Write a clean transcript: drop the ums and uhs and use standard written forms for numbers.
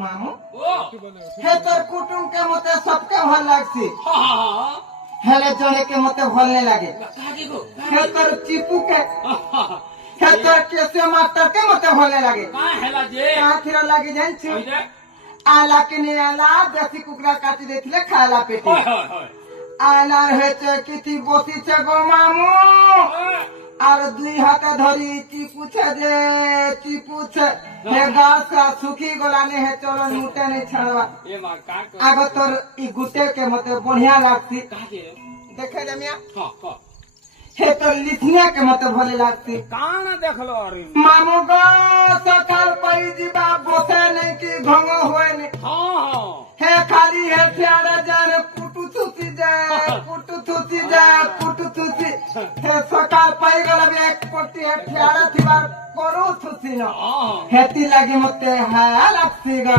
মামু ও হে তোর কুটুম কে মতে সবকে ভাল লাগছে হা হেলে জনে কে মতে ভাল নাই লাগে কাকে গো হে তোর চিপু কে হে তোর কেসে মাস্টার কে মতে ভাল লাগে কা হেলা যে কাথির লাগি জানছি ওইটা আলা কে নিয়ে আলা দেশি কুকুরা কাটি দিলে খালা পেটে হয় হয় হয় আলার হয়েছে কিতি বসিছে গো মামু আর দুই হাতে ধরি চিপুছে যে চিপুছে হে গাছ শুকি গলানে হে চলো মুটে নেই ছাড়বা এ মা কা আগ তোর ই গুটে কে মতে বঢ়িয়া লাগছি কাকে দেখে জামিয়া হা হা হে তোর লিথনিয়া কে মতে ভালো লাগছি কানা দেখলো আরে মামু গো সকাল পাই দিবা বসে নেই কি ভঙ্গ হয় নেই হ্যাঁ হে খালি হে ফেয়ারা জান কুটু থুসি যায় কুটু থুসি যায় কুটু থুসি হে সকাল পাই গেল এক কোটি হে ফেয়ারা থিবার করু থুসি ন হ্যাঁ হেতি লাগি মতে হ্যাঁ লাগছি গো